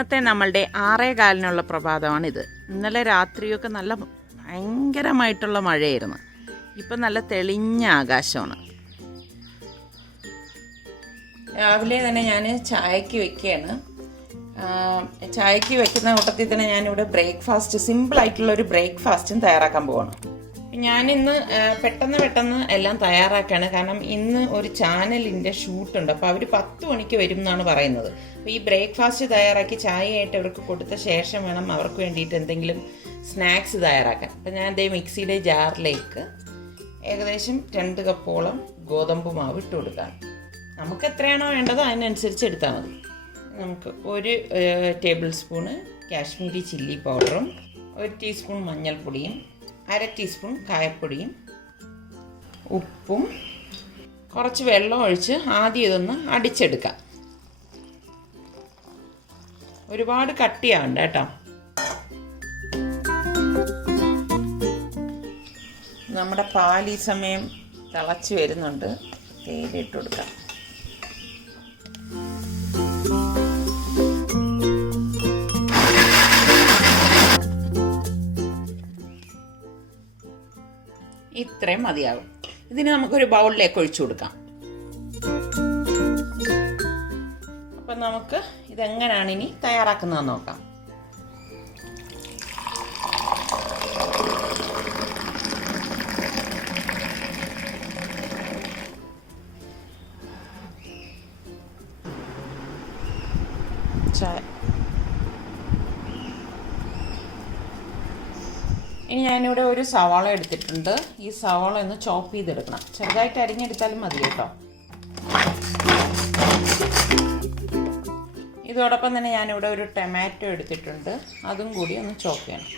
ഇന്നത്തെ നമ്മളുടെ 6:15 പ്രഭാതമാണിത്. ഇന്നലെ രാത്രിയൊക്കെ നല്ല ഭയങ്കരമായിട്ടുള്ള മഴയായിരുന്നു. ഇപ്പം നല്ല തെളിഞ്ഞ ആകാശമാണ്. രാവിലെ തന്നെ ഞാൻ ചായക്ക് വെക്കുകയാണ്. ചായക്ക് വെക്കുന്ന കൂട്ടത്തിൽ തന്നെ ഞാനിവിടെ ബ്രേക്ക്ഫാസ്റ്റ്, സിമ്പിളായിട്ടുള്ളൊരു ബ്രേക്ക്ഫാസ്റ്റും തയ്യാറാക്കാൻ പോവാണ്. ഞാനിന്ന് പെട്ടെന്ന് എല്ലാം തയ്യാറാക്കുകയാണ്. കാരണം ഇന്ന് ഒരു ചാനലിൻ്റെ ഷൂട്ടുണ്ട്. അപ്പോൾ അവർ 10 മണിക്ക് വരും എന്നാണ് പറയുന്നത്. അപ്പോൾ ഈ ബ്രേക്ക്ഫാസ്റ്റ് തയ്യാറാക്കി ചായയായിട്ട് അവർക്ക് കൊടുത്ത ശേഷം വേണം അവർക്ക് വേണ്ടിയിട്ട് എന്തെങ്കിലും സ്നാക്സ് തയ്യാറാക്കാൻ. അപ്പോൾ ഞാൻ ദേ മിക്സിയുടെ ജാറിലേക്ക് ഏകദേശം 2 കപ്പോളം ഗോതമ്പ് മാവ് ഇട്ട് കൊടുക്കാം. നമുക്ക് എത്രയാണോ വേണ്ടത് അതിനനുസരിച്ച് എടുത്താൽ മതി. നമുക്ക് 1 ടേബിൾ സ്പൂണ് കാശ്മീരി ചില്ലി പൗഡറും 1 ടീസ്പൂൺ മഞ്ഞൾപ്പൊടിയും 1/2 ടീസ്പൂൺ കായപ്പൊടിയും ഉപ്പും കുറച്ച് വെള്ളം ഒഴിച്ച് ആദ്യം ഇതൊന്ന് അടിച്ചെടുക്കാം. ഒരുപാട് കട്ടിയാവണ്ട കേട്ടോ. നമ്മുടെ പാൽ ഈ സമയം തിളച്ച് വരുന്നുണ്ട്. തേയിലിട്ട് കൊടുക്കാം. ഇത്രയും മതിയാകും. ഇതിന് നമുക്കൊരു ബൗളിലേക്ക് ഒഴിച്ചു കൊടുക്കാം. അപ്പം നമുക്ക് ഇതെങ്ങനെയാണ് ഇനി തയ്യാറാക്കുന്നതെന്ന് നോക്കാം. ഇനി ഞാനിവിടെ ഒരു സവാള എടുത്തിട്ടുണ്ട്. ഈ സവാള ഒന്ന് ചോപ്പ് ചെയ്തെടുക്കണം. ചെറുതായിട്ട് അരിഞ്ഞെടുത്താലും മതി കേട്ടോ. ഇതോടൊപ്പം തന്നെ ഞാനിവിടെ ഒരു ടൊമാറ്റോ എടുത്തിട്ടുണ്ട്. അതും കൂടി ഒന്ന് ചോപ്പ് ചെയ്യണം.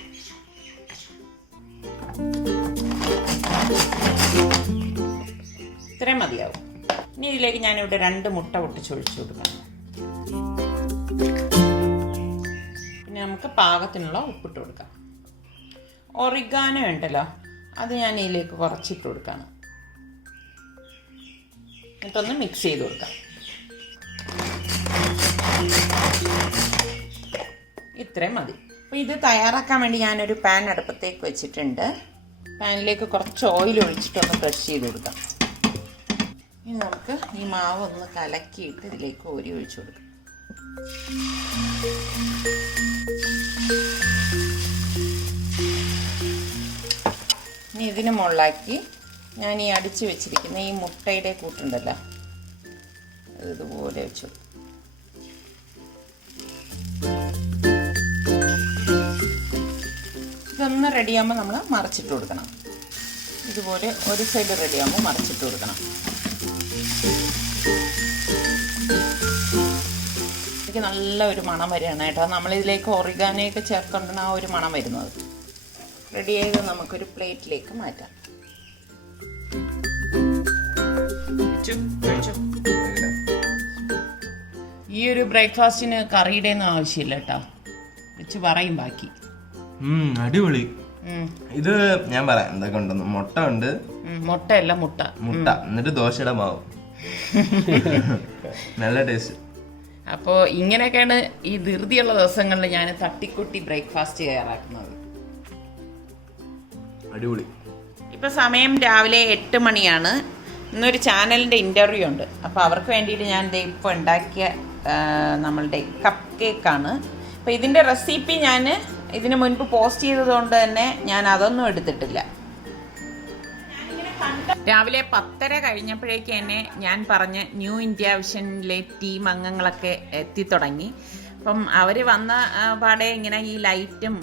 ഇത്രയും മതിയാവും. ഇനി ഇതിലേക്ക് ഞാനിവിടെ 2 മുട്ട പൊട്ടിച്ചൊഴിച്ചു കൊടുക്കണം. പിന്നെ നമുക്ക് പാകത്തിനുള്ള ഉപ്പിട്ട് കൊടുക്കാം. ഒറിഗാനോ ഉണ്ടല്ലോ, അത് ഞാൻ ഇതിലേക്ക് കുറച്ചിട്ട് കൊടുക്കണം. എന്നിട്ടൊന്ന് മിക്സ് ചെയ്ത് കൊടുക്കാം. ഇത്രയും മതി. അപ്പോൾ ഇത് തയ്യാറാക്കാൻ വേണ്ടി ഞാനൊരു പാൻ അടുപ്പത്തേക്ക് വെച്ചിട്ടുണ്ട്. പാനിലേക്ക് കുറച്ച് ഓയിൽ ഒഴിച്ചിട്ടൊന്ന് ബ്രഷ് ചെയ്ത് കൊടുക്കാം. ഇനി നമുക്ക് ഈ മാവ് ഒന്ന് കലക്കിയിട്ട് ഇതിലേക്ക് ഓരി ഒഴിച്ചു കൊടുക്കാം. ഇനി ഇതിന് മുകളിലാക്കി ഞാൻ ഈ അടിച്ച് വെച്ചിരിക്കുന്ന ഈ മുട്ടയുടെ കൂട്ടുണ്ടല്ലോ, ഇതുപോലെ വെച്ചു. ഇതൊന്ന് റെഡിയാകുമ്പോൾ നമ്മൾ മറിച്ചിട്ട് കൊടുക്കണം. ഇതുപോലെ ഒരു സൈഡ് റെഡിയാകുമ്പോൾ മറിച്ചിട്ട് കൊടുക്കണം. എനിക്ക് നല്ല ഒരു മണം വരികയാണ് കേട്ടോ. നമ്മളിതിലേക്ക് ഒറിഗാനോയൊക്കെ ചേർക്കൊണ്ടാണ് ആ ഒരു മണം വരുന്നത്. റെഡി ചെയ്ത് നമുക്കൊരു പ്ലേറ്റിലേക്ക് മാറ്റാം. ഈ ഒരു ബ്രേക്ക്ഫാസ്റ്റിന് കറിയുടെ ഒന്നും ആവശ്യമില്ല കേട്ടോ. വെച്ച് പറയും ബാക്കി. അടിപൊളി. ഇത് ഞാൻ പറയാം എന്തൊക്കെ ഉണ്ടെന്ന്. മുട്ട ഉണ്ട്. മുട്ടയല്ല, മുട്ട. എന്നിട്ട് ദോശയുടെ മാവ്. നല്ല ടേസ്റ്റ്. അപ്പോൾ ഇങ്ങനെയൊക്കെയാണ് ഈ ധൃതിയുള്ള ദിവസങ്ങളിൽ ഞാൻ തട്ടിക്കുട്ടി ബ്രേക്ക്ഫാസ്റ്റ് തയ്യാറാക്കുന്നത്. അടിപൊളി. ഇപ്പോൾ സമയം രാവിലെ 8 മണിയാണ്. ഇന്നൊരു ചാനലിൻ്റെ ഇൻ്റർവ്യൂ ഉണ്ട്. അപ്പോൾ അവർക്ക് വേണ്ടിയിട്ട് ഞാൻ ഇപ്പോൾ ഉണ്ടാക്കിയ നമ്മളുടെ കപ്പ് കേക്കാണ്. അപ്പോൾ ഇതിൻ്റെ റെസിപ്പി ഞാൻ ഇതിന് മുൻപ് പോസ്റ്റ് ചെയ്തതുകൊണ്ട് തന്നെ ഞാൻ അതൊന്നും എടുത്തിട്ടില്ല. രാവിലെ 10:30 കഴിഞ്ഞപ്പോഴേക്ക് തന്നെ ഞാൻ പറഞ്ഞ ന്യൂ ഇന്ത്യ വിഷനിലെ ടീം അംഗങ്ങളൊക്കെ എത്തിത്തുടങ്ങി. അപ്പം അവർ വന്ന പാടെ ഇങ്ങനെ ഈ ലൈറ്റും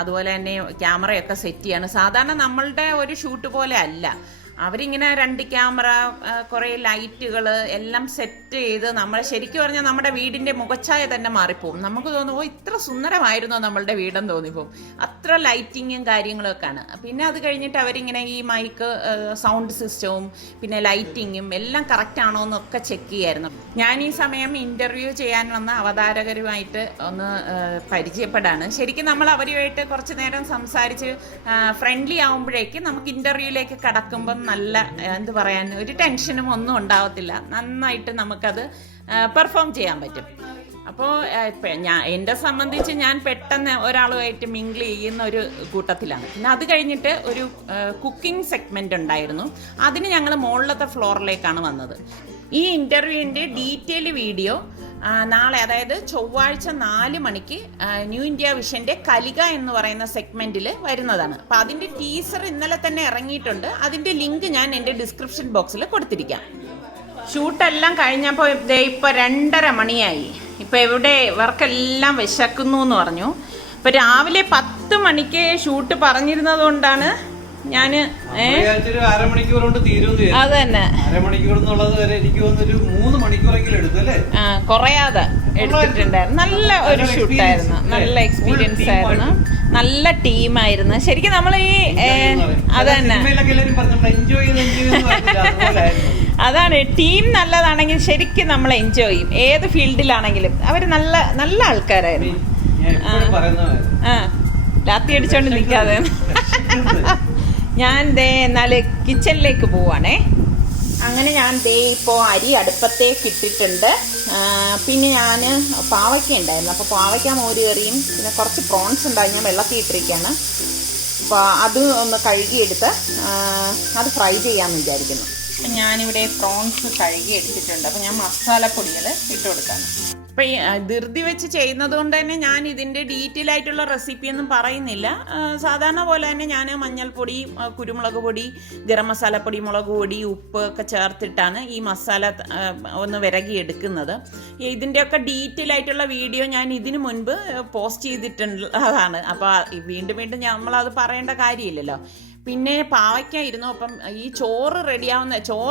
അതുപോലെ തന്നെ ക്യാമറയൊക്കെ സെറ്റ് ചെയ്യാണ്. സാധാരണ നമ്മളുടെ ഒരു ഷൂട്ട് പോലെ അല്ല. അവരിങ്ങനെ 2 ക്യാമറ, കുറേ ലൈറ്റുകൾ എല്ലാം സെറ്റ് ചെയ്ത് നമ്മൾ ശരിക്കും പറഞ്ഞാൽ നമ്മുടെ വീടിൻ്റെ മുഖച്ഛായ തന്നെ മാറിപ്പോവും. നമുക്ക് തോന്നുമോ ഇത്ര സുന്ദരമായിരുന്നോ നമ്മളുടെ വീടെന്ന് തോന്നിപ്പോവും. അത്ര ലൈറ്റിങ്ങും കാര്യങ്ങളൊക്കെയാണ്. പിന്നെ അത് കഴിഞ്ഞിട്ട് അവരിങ്ങനെ ഈ മൈക്ക്, സൗണ്ട് സിസ്റ്റവും പിന്നെ ലൈറ്റിങ്ങും എല്ലാം കറക്റ്റ് ആണോ എന്നൊക്കെ ചെക്ക് ചെയ്യായിരുന്നു. ഞാൻ ഈ സമയം ഇൻ്റർവ്യൂ ചെയ്യാൻ വന്ന അവതാരകരുമായിട്ട് ഒന്ന് പരിചയപ്പെടാണ്. ശരിക്കും നമ്മൾ അവരുമായിട്ട് കുറച്ച് നേരം സംസാരിച്ച് ഫ്രണ്ട്ലി ആകുമ്പോഴേക്ക് നമുക്ക് ഇൻ്റർവ്യൂയിലേക്ക് കടക്കുമ്പം നല്ല എന്ത് പറയാൻ ഒരു ടെൻഷനും ഒന്നും ഉണ്ടാവത്തില്ല. നന്നായിട്ട് നമുക്കത് പെർഫോം ചെയ്യാൻ പറ്റും. അപ്പോൾ എന്നെ സംബന്ധിച്ച് ഞാൻ പെട്ടെന്ന് ഒരാളുമായിട്ട് മിങ്കിൾ ചെയ്യുന്ന ഒരു കൂട്ടത്തിലാണ്. പിന്നെ അത് കഴിഞ്ഞിട്ട് ഒരു കുക്കിംഗ് സെഗ്മെന്റ് ഉണ്ടായിരുന്നു. അതിന് ഞങ്ങൾ മുകളിലത്തെ ഫ്ലോറിലേക്കാണ് വന്നത്. ഈ ഇന്റർവ്യൂവിന്റെ ഡീറ്റെയിൽ വീഡിയോ നാളെ, അതായത് ചൊവ്വാഴ്ച 4 മണിക്ക് ന്യൂ ഇന്ത്യ വിഷന്റെ കലിക എന്ന് പറയുന്ന സെഗ്മെന്റിൽ വരുന്നതാണ്. അപ്പൊ അതിന്റെ ടീസർ ഇന്നലെ തന്നെ ഇറങ്ങിയിട്ടുണ്ട്. അതിന്റെ ലിങ്ക് ഞാൻ എൻ്റെ ഡിസ്ക്രിപ്ഷൻ ബോക്സിൽ കൊടുത്തിരിക്കാം. ഷൂട്ടെല്ലാം കഴിഞ്ഞപ്പോൾ ഇപ്പൊ 2:30 മണിയായി. ഇപ്പൊ എവിടെ ഇവർക്കെല്ലാം വിശക്കുന്നു എന്ന് പറഞ്ഞു. ഇപ്പൊ രാവിലെ 10 മണിക്ക് ഷൂട്ട് പറഞ്ഞിരുന്നത് കൊണ്ടാണ് ഞാന് അരമണിക്കൂർ കൊണ്ട് തീരുന്നു. അത് തന്നെ, അരമണിക്കൂർ എന്നുള്ളത് വരെ എനിക്ക് തോന്നുന്നു 3 മണിക്കൂറെങ്കിലും എടുത്തു അല്ലേ? കുറയാതെ എടുത്തിട്ടുണ്ടായിരുന്നു. നല്ല ഒരു ഷൂട്ടായിരുന്നു, നല്ല എക്സ്പീരിയൻസ് ആയിരുന്നു, നല്ല ടീമായിരുന്നു. ശരിക്കും നമ്മൾ ഈ അത് തന്നെ, അതാണ് ടീം നല്ലതാണെങ്കിൽ ശരിക്കും നമ്മൾ എൻജോയ് ചെയ്യും. ഏത് ഫീൽഡിലാണെങ്കിലും അവർ നല്ല നല്ല ആൾക്കാരായിരുന്നു. രാത്രി അടിച്ചോണ്ട് നിൽക്കാതെ. ഞാൻ എന്നാല് കിച്ചണിലേക്ക് പോവാണേ. അങ്ങനെ ഞാൻ ഇപ്പോൾ അരി അടുപ്പത്തേക്ക് ഇട്ടിട്ടുണ്ട്. പിന്നെ ഞാൻ പാവയ്ക്ക ഉണ്ടായിരുന്നു. അപ്പോൾ പാവയ്ക്ക മോര് കറിയും പിന്നെ കുറച്ച് പ്രോൺസ് ഉണ്ടായി, ഞാൻ വെള്ളത്തിൽ ഇട്ടിരിക്കുകയാണ്. അപ്പോൾ അത് ഒന്ന് കഴുകിയെടുത്ത് അത് ഫ്രൈ ചെയ്യാമെന്ന് വിചാരിക്കുന്നു. ഞാനിവിടെ പ്രോൺസ് കഴുകി എടുത്തിട്ടുണ്ട്. അപ്പോൾ ഞാൻ മസാലപ്പൊടികൾ ഇട്ട് കൊടുക്കാണ്. അപ്പം ഈ ധൃതി വെച്ച് ചെയ്യുന്നത് കൊണ്ട് തന്നെ ഞാൻ ഇതിൻ്റെ ഡീറ്റെയിൽ ആയിട്ടുള്ള റെസിപ്പി ഒന്നും പറയുന്നില്ല. സാധാരണ പോലെ തന്നെ ഞാൻ മഞ്ഞൾപ്പൊടി, കുരുമുളക് പൊടി, ഗരം മസാലപ്പൊടി, മുളക് പൊടി, ഉപ്പ് ഒക്കെ ചേർത്തിട്ടാണ് ഈ മസാല ഒന്ന് വിരകിയെടുക്കുന്നത്. ഇതിൻ്റെയൊക്കെ ഡീറ്റെയിൽ ആയിട്ടുള്ള വീഡിയോ ഞാൻ ഇതിനു മുൻപ് പോസ്റ്റ് ചെയ്തിട്ടുള്ളതാണ്. അപ്പോൾ വീണ്ടും വീണ്ടും നമ്മളത് പറയേണ്ട കാര്യമില്ലല്ലോ. പിന്നെ പാവയ്ക്ക ഇരുന്നു. അപ്പം ഈ ചോറ്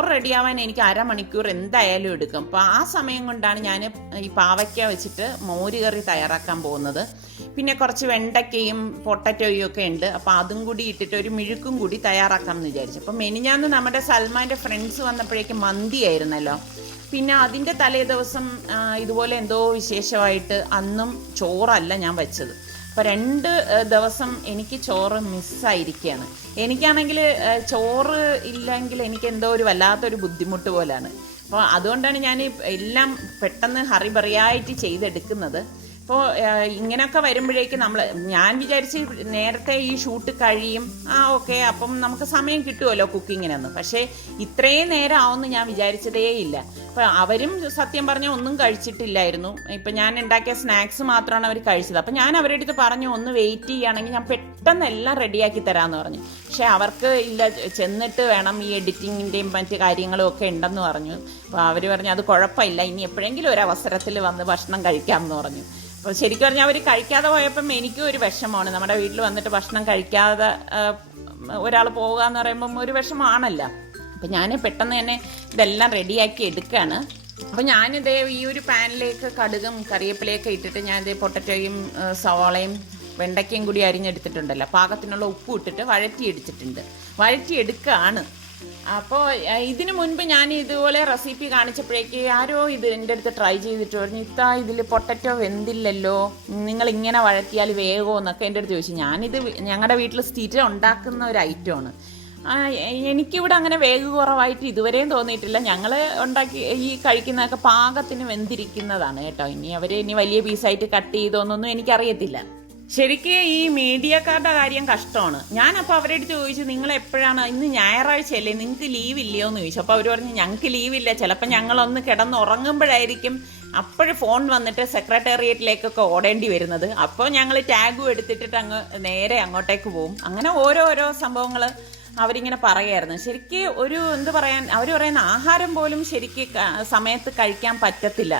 റെഡിയാവാൻ എനിക്ക് അരമണിക്കൂർ എന്തായാലും എടുക്കും. അപ്പോൾ ആ സമയം കൊണ്ടാണ് ഞാൻ ഈ പാവയ്ക്ക വെച്ചിട്ട് മോര് കറി തയ്യാറാക്കാൻ പോകുന്നത്. പിന്നെ കുറച്ച് വെണ്ടയ്ക്കയും പൊട്ടറ്റോയും ഒക്കെ ഉണ്ട്. അപ്പോൾ അതും കൂടി ഇട്ടിട്ട് ഒരു മിഴുക്കും കൂടി തയ്യാറാക്കാമെന്ന് വിചാരിച്ചു. അപ്പം മെനിഞ്ഞാന്ന് നമ്മുടെ സൽമാൻ്റെ ഫ്രണ്ട്സ് വന്നപ്പോഴേക്കും മന്തി ആയിരുന്നല്ലോ. പിന്നെ അതിൻ്റെ തലേ ദിവസം ഇതുപോലെ എന്തോ വിശേഷമായിട്ട് അന്നും ചോറല്ല ഞാൻ വെച്ചത്. അപ്പോൾ 2 ദിവസം എനിക്ക് ചോറ് മിസ്സായിരിക്കുകയാണ്. എനിക്കാണെങ്കിൽ ചോറ് ഇല്ലെങ്കിൽ എനിക്ക് എന്തോ ഒരു വല്ലാത്തൊരു ബുദ്ധിമുട്ട് പോലെയാണ്. അപ്പോൾ അതുകൊണ്ടാണ് ഞാൻ എല്ലാം പെട്ടെന്ന് ഹറിബറിയായിട്ട് ചെയ്തെടുക്കുന്നത്. അപ്പോൾ ഇങ്ങനെയൊക്കെ വരുമ്പോഴേക്കും ഞാൻ വിചാരിച്ച് നേരത്തെ ഈ ഷൂട്ട് കഴിയും, ഓക്കെ, അപ്പം നമുക്ക് സമയം കിട്ടുമല്ലോ കുക്കിങ്ങിനെന്ന്. പക്ഷേ ഇത്രയും നേരം ആവുമെന്ന് ഞാൻ വിചാരിച്ചതേ ഇല്ല. അപ്പോൾ അവരും സത്യം പറഞ്ഞാൽ ഒന്നും കഴിച്ചിട്ടില്ലായിരുന്നു. ഇപ്പം ഞാൻ ഉണ്ടാക്കിയ സ്നാക്സ് മാത്രമാണ് അവർ കഴിച്ചത്. അപ്പം ഞാൻ അവരുടെ അടുത്ത് പറഞ്ഞു, ഒന്ന് വെയിറ്റ് ചെയ്യുകയാണെങ്കിൽ ഞാൻ പെട്ടെന്ന് എല്ലാം റെഡിയാക്കി തരാമെന്ന് പറഞ്ഞു. പക്ഷേ അവർക്ക് ഇല്ല, ചെന്നിട്ട് വേണം, ഈ എഡിറ്റിങ്ങിൻ്റെയും മറ്റ് കാര്യങ്ങളും ഒക്കെ ഉണ്ടെന്ന് പറഞ്ഞു. അപ്പോൾ അവർ പറഞ്ഞു അത് കുഴപ്പമില്ല, ഇനി എപ്പോഴെങ്കിലും ഒരു അവസരത്തിൽ വന്ന് ഭക്ഷണം കഴിക്കാമെന്ന് പറഞ്ഞു. അപ്പോൾ ശരിക്കും പറഞ്ഞാൽ അവർ കഴിക്കാതെ പോയപ്പം എനിക്കും ഒരു വിഷമമാണ്. നമ്മുടെ വീട്ടിൽ വന്നിട്ട് ഭക്ഷണം കഴിക്കാതെ ഒരാൾ പോകുക എന്ന് പറയുമ്പം ഒരു വിഷമമാണല്ലോ. അപ്പം ഞാൻ പെട്ടെന്ന് തന്നെ ഇതെല്ലാം റെഡിയാക്കി എടുക്കുകയാണ്. അപ്പോൾ ഞാനിത് ഈ ഒരു പാനിലേക്ക് കടുകും കറിവേപ്പിലയൊക്കെ ഇട്ടിട്ട് ഞാനിത് പൊട്ടറ്റോയും സവാളയും വെണ്ടയ്ക്കയും കൂടി അരിഞ്ഞെടുത്തിട്ടുണ്ടല്ലോ. പാകത്തിനുള്ള ഉപ്പും ഇട്ടിട്ട് വഴറ്റിയെടുക്കുകയാണ്. അപ്പോൾ ഇതിനു മുൻപ് ഞാൻ ഇതുപോലെ റെസിപ്പി കാണിച്ചപ്പോഴേക്ക് ആരോ ഇത് എൻ്റെ അടുത്ത് ട്രൈ ചെയ്തിട്ട് പറഞ്ഞു, ഇതിൽ പൊട്ടറ്റോ വെന്തില്ലല്ലോ, നിങ്ങൾ ഇങ്ങനെ വഴറ്റിയാൽ വേഗമോ എന്നൊക്കെ എൻ്റെ അടുത്ത് ചോദിച്ചു. ഞാനിത് ഞങ്ങളുടെ വീട്ടിൽ സ്ഥിരം ഉണ്ടാക്കുന്ന ഒരു ഐറ്റമാണ്. എനിക്കിവിടെ അങ്ങനെ വേഗം കുറവായിട്ട് ഇതുവരെയും തോന്നിയിട്ടില്ല. ഞങ്ങൾ ഉണ്ടാക്കി ഈ കഴിക്കുന്നതൊക്കെ പാകത്തിന് വെന്തിരിക്കുന്നതാണ് കേട്ടോ. ഇനി വലിയ പീസായിട്ട് കട്ട് ചെയ്തോന്നൊന്നും എനിക്കറിയത്തില്ല. ശരിക്കും ഈ മീഡിയക്കാരുടെ കാര്യം കഷ്ടമാണ്. ഞാനപ്പോൾ അവരുടെ അടുത്ത് ചോദിച്ചു, നിങ്ങൾ എപ്പോഴാണ്, ഇന്ന് ഞായറാഴ്ചയല്ലേ, നിങ്ങൾക്ക് ലീവ് ഇല്ലയോ എന്ന് ചോദിച്ചു. അപ്പോൾ അവർ പറഞ്ഞു, ഞങ്ങൾക്ക് ലീവില്ല, ചിലപ്പോൾ ഞങ്ങളൊന്ന് കിടന്നുറങ്ങുമ്പോഴായിരിക്കും അപ്പോഴും ഫോൺ വന്നിട്ട് സെക്രട്ടേറിയറ്റിലേക്കൊക്കെ ഓടേണ്ടി വരുന്നത്. അപ്പോൾ ഞങ്ങൾ ടാഗും എടുത്തിട്ട് നേരെ അങ്ങോട്ടേക്ക് പോകും. അങ്ങനെ ഓരോരോ സംഭവങ്ങൾ അവരിങ്ങനെ പറയായിരുന്നു. ശരിക്ക് ഒരു അവർ പറയുന്ന ആഹാരം പോലും ശരിക്ക് സമയത്ത് കഴിക്കാൻ പറ്റത്തില്ല.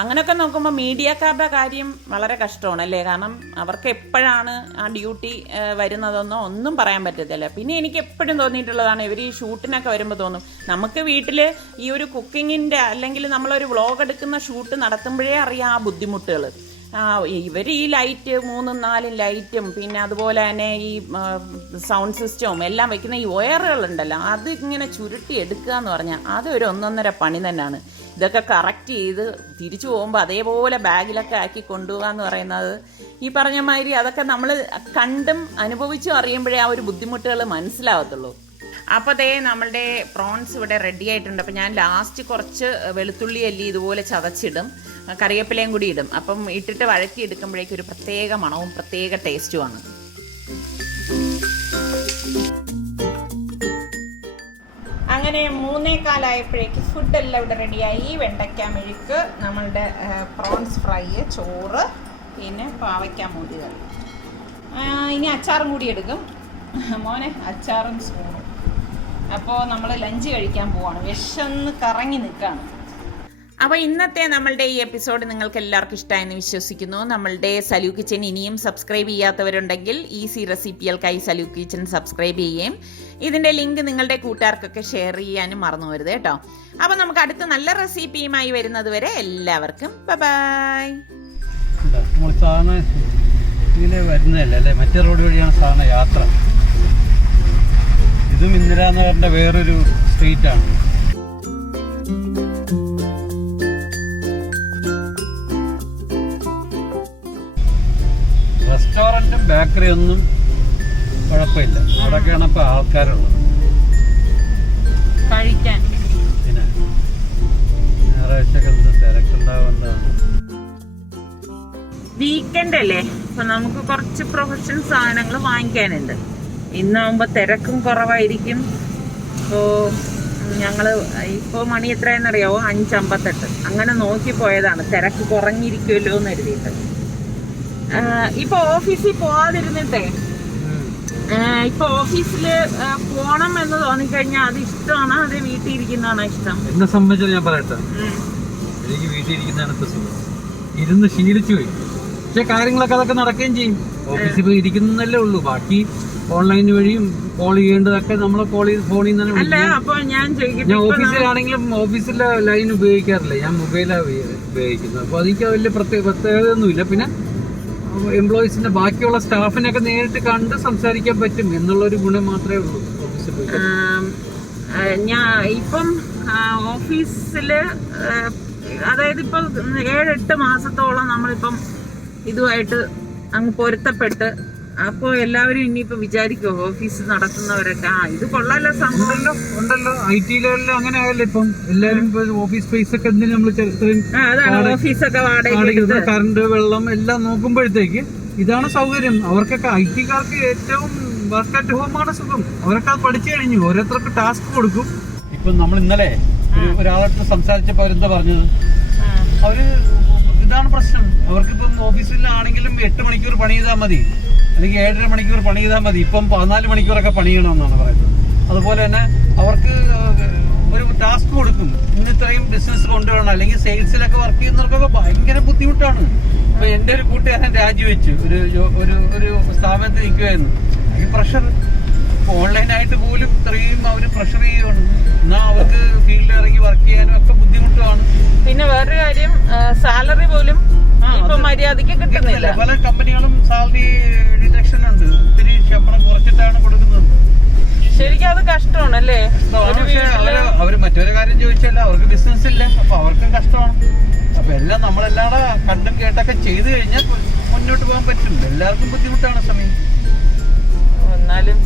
അങ്ങനെയൊക്കെ നോക്കുമ്പോൾ മീഡിയക്കാരുടെ കാര്യം വളരെ കഷ്ടമാണ് അല്ലേ. കാരണം അവർക്ക് എപ്പോഴാണ് ആ ഡ്യൂട്ടി വരുന്നതെന്നോ ഒന്നും പറയാൻ പറ്റത്തില്ല. പിന്നെ എനിക്ക് എപ്പോഴും തോന്നിയിട്ടുള്ളതാണ്, ഇവർ ഈ ഷൂട്ടിനൊക്കെ വരുമ്പോൾ തോന്നും, നമുക്ക് വീട്ടിൽ ഈ ഒരു കുക്കിങ്ങിൻ്റെ അല്ലെങ്കിൽ നമ്മളൊരു വ്ളോഗ് എടുക്കുന്ന ഷൂട്ട് നടത്തുമ്പോഴേ അറിയാം ആ ബുദ്ധിമുട്ടുകൾ. ഇവർ ഈ ലൈറ്റ് 3-4 ലൈറ്റും പിന്നെ അതുപോലെ തന്നെ ഈ സൗണ്ട് സിസ്റ്റവും എല്ലാം വെക്കുന്ന ഈ വയറുകളുണ്ടല്ലോ, അത് ഇങ്ങനെ ചുരുട്ടി എടുക്കുക എന്ന് പറഞ്ഞാൽ അത് ഒരു 1.5 പണി തന്നെയാണ്. ഇതൊക്കെ കറക്റ്റ് ചെയ്ത് തിരിച്ചു പോകുമ്പോൾ അതേപോലെ ബാഗിലൊക്കെ ആക്കി കൊണ്ടുപോകുക എന്ന് പറയുന്നത് ഈ പറഞ്ഞ മാതിരി അതൊക്കെ നമ്മൾ കണ്ടും അനുഭവിച്ചും അറിയുമ്പോഴേ ആ ഒരു ബുദ്ധിമുട്ടുകൾ മനസ്സിലാവത്തുള്ളൂ. അപ്പോൾ അതേ നമ്മളുടെ പ്രോൺസ് ഇവിടെ റെഡി ആയിട്ടുണ്ട്. അപ്പോൾ ഞാൻ ലാസ്റ്റ് കുറച്ച് വെളുത്തുള്ളി അല്ലി ഇതുപോലെ ചതച്ചിടും, കറിവേപ്പിലയും കൂടി ഇടും. അപ്പം ഇട്ടിട്ട് വഴറ്റി എടുക്കുമ്പോഴേക്കും ഒരു പ്രത്യേക മണവും പ്രത്യേക ടേസ്റ്റുമാണ്. അങ്ങനെ 3:15 ഫുഡെല്ലാം ഇവിടെ റെഡിയായി. വെണ്ടയ്ക്ക മെഴുക്ക്, നമ്മളുടെ പ്രോൺസ് ഫ്രൈ, ചോറ്, പിന്നെ പാവയ്ക്ക മോര് കറി. ഇനി അച്ചാറും കൂടി എടുക്കും മോനെ, അച്ചാറും സ്പൂണും. അപ്പോൾ നമ്മൾ ലഞ്ച് കഴിക്കാൻ പോവാണ്. വിശന്ന് കറങ്ങി നിൽക്കുകയാണ്. അപ്പോൾ ഇന്നത്തെ നമ്മളുടെ ഈ എപ്പിസോഡ് നിങ്ങൾക്ക് എല്ലാവർക്കും ഇഷ്ടമായെന്ന് വിശ്വസിക്കുന്നു. നമ്മളുടെ സലു കിച്ചൻ ഇനിയും സബ്സ്ക്രൈബ് ചെയ്യാത്തവരുണ്ടെങ്കിൽ ഈസി റെസിപ്പികൾക്കായി സലു കിച്ചൻ സബ്സ്ക്രൈബ് ചെയ്യുകയും ഇതിൻ്റെ ലിങ്ക് നിങ്ങളുടെ കൂട്ടുകാർക്കൊക്കെ ഷെയർ ചെയ്യാനും മറന്നു വരുത് കേട്ടോ. അപ്പോൾ നമുക്ക് അടുത്ത നല്ല റെസിപ്പിയുമായി വരുന്നത് വരെ എല്ലാവർക്കും ബൈ. ഇങ്ങനെ വരുന്നതല്ലേ അല്ലേ, മറ്റേ റോഡ് വഴിയാണ് സാധാരണ യാത്ര. ഇതും ഇന്ദിരാനഗറിന്റെ വേറൊരു സ്ട്രീറ്റാണ്. റെസ്റ്റോറൻറ്റും ബേക്കറി ഒന്നും കുഴപ്പമില്ല, അവിടെയൊക്കെയാണ് ഇപ്പോൾ ആൾക്കാരുള്ളത് കഴിക്കാൻ. പിന്നെ ഞായറാഴ്ചയൊക്കെ എന്ത് തിരക്കുണ്ടാവുന്നതാണ്. വീക്കെൻഡ് അല്ലേ, അപ്പൊ നമുക്ക് കുറച്ച് പ്രൊഫഷണൽ സാധനങ്ങൾ വാങ്ങിക്കാനുണ്ട്. ഇന്നാകുമ്പോൾ തിരക്കും കുറവായിരിക്കും. ഇപ്പോൾ ഞങ്ങള് ഇപ്പോൾ മണി എത്രയെന്നറിയാവോ? 5:58. അങ്ങനെ നോക്കി പോയതാണ്, തിരക്ക് കുറഞ്ഞിരിക്കുമല്ലോ എന്ന് കരുതിയിട്ട്. ഇപ്പൊ ഓഫീസിൽ പോവാതിരുന്നിട്ടേ, ഇപ്പൊ ഓഫീസില് പോണം എന്ന് തോന്നിക്കഴിഞ്ഞാൽ അത് ഇഷ്ടമാണോ അതേ വീട്ടിൽ ഇരിക്കുന്നതാണോ ഇഷ്ടം? എന്നെ സംബന്ധിച്ച് ഞാൻ പറയട്ടെ, എനിക്ക് വീട്ടിൽ ഇരിക്കുന്നതാണ് ഇപ്പൊ സുഖം. ഇരുന്ന് ശീലിച്ചു പോയി. പക്ഷെ കാര്യങ്ങളൊക്കെ അതൊക്കെ നടക്കുകയും ചെയ്യും. ഓഫീസിൽ പോയി ഇരിക്കുന്നല്ലേ ഉള്ളൂ, ബാക്കി ഓൺലൈൻ വഴിയും കോൾ ചെയ്യേണ്ടതൊക്കെ നമ്മളെ ഫോണിൽ നിന്ന് തന്നെ വിളിക്കും. ഞാൻ ഓഫീസിലാണെങ്കിലും ഓഫീസിലെ ലൈൻ ഉപയോഗിക്കാറില്ല, ഞാൻ മൊബൈലാണ് ഉപയോഗിക്കുന്നത്. അപ്പോൾ അതെനിക്ക് വലിയ പ്രത്യേകതയൊന്നുമില്ല. പിന്നെ എംപ്ലോയീസിന്റെ ബാക്കിയുള്ള സ്റ്റാഫിനൊക്കെ നേരിട്ട് കണ്ട് സംസാരിക്കാൻ പറ്റും എന്നുള്ളൊരു ഗുണം മാത്രമേ ഉള്ളൂ ഓഫീസിൽ പോയി. ഇപ്പം ഓഫീസില് അതായത് ഇപ്പം 7-8 മാസത്തോളം നമ്മളിപ്പം ഇതുമായിട്ട് അങ്ങ് പൊരുത്തപ്പെട്ട്, അപ്പോൾ എല്ലാവരും ഇനിയിപ്പോ വിചാരിക്കോ ഓഫീസ് നടത്തുന്നവരൊക്കെ ഇത് കൊള്ളാലോ സംഭവം ഉണ്ടല്ലോ. IT ലെവലിൽ അങ്ങനെ ആയല്ലോ ഇപ്പം എല്ലാരും. ഓഫീസ് സ്പേസ് ഒക്കെ എന്തിനും നമ്മൾ ഓഫീസൊക്കെ കറണ്ട് വെള്ളം എല്ലാം നോക്കുമ്പോഴത്തേക്ക് ഇതാണ് സൗകര്യം. അവർക്കൊക്കെ IT-കാർക്ക് ഏറ്റവും വർക്ക് അറ്റ് ഹോമാണ് സുഖം. അവരൊക്കെ അത് പഠിച്ചു കഴിഞ്ഞു. ഓരോരുത്തർക്ക് ടാസ്ക് കൊടുക്കും. ഇപ്പം നമ്മൾ ഇന്നലെ ഒരാളടുത്ത് സംസാരിച്ചപ്പോൾ അവരെന്താ പറഞ്ഞത്, അവര് ഇതാണ് പ്രശ്നം. അവർക്കിപ്പം ഓഫീസിലാണെങ്കിലും 8 മണിക്കൂർ പണി ചെയ്താൽ മതി, അല്ലെങ്കിൽ 7.5 മണിക്കൂർ പണി ചെയ്താൽ മതി. ഇപ്പം 14 മണിക്കൂറൊക്കെ പണി ചെയ്യണമെന്നാണ് പറയുന്നത്. അതുപോലെ തന്നെ അവർക്ക് ഒരു ടാസ്ക് കൊടുക്കും, ഇന്ന് ഇത്രയും ബിസിനസ് കൊണ്ടുവരണം. അല്ലെങ്കിൽ സെയിൽസിലൊക്കെ വർക്ക് ചെയ്യുന്നവർക്കൊക്കെ ഭയങ്കര ബുദ്ധിമുട്ടാണ്. ഇപ്പൊ എൻ്റെ ഒരു കൂട്ടുകാരൻ രാജിവെച്ചു, ഒരു സ്ഥാപനത്തിൽ നിൽക്കുമായിരുന്നു. ഈ പ്രഷർ ഓൺലൈനായിട്ട് പോലും ഇത്രയും അവർ പ്രഷർ ചെയ്യുകയാണ്. എന്നാൽ അവർക്ക് ഫീൽഡിൽ ഇറങ്ങി വർക്ക് ചെയ്യാനും ഒക്കെ ബുദ്ധിമുട്ടുമാണ്. പിന്നെ വേറൊരു കാര്യം, സാലറി പോലും മര്യാദയ്ക്ക് കിട്ടുന്നില്ല. പല കമ്പനികളും സാലറി ഡിഡക്ഷൻ ഉണ്ട്, ഒത്തിരി ശമ്പളം കുറച്ചിട്ടാണ് കൊടുക്കുന്നത്. ശരിക്കും അത് കഷ്ടമാണ് അല്ലേ? പക്ഷെ അവര് മറ്റൊരു കാര്യം ചോദിച്ചാൽ അവർക്ക് ബിസിനസ് ഇല്ല, അപ്പൊ അവർക്കും കഷ്ടമാണ്. അപ്പൊ എല്ലാം നമ്മളെല്ലാടെ കണ്ടും കേട്ടൊക്കെ ചെയ്തു കഴിഞ്ഞാൽ മുന്നോട്ട് പോകാൻ പറ്റും. എല്ലാവർക്കും ബുദ്ധിമുട്ടാണ് സമയം. എന്നാലും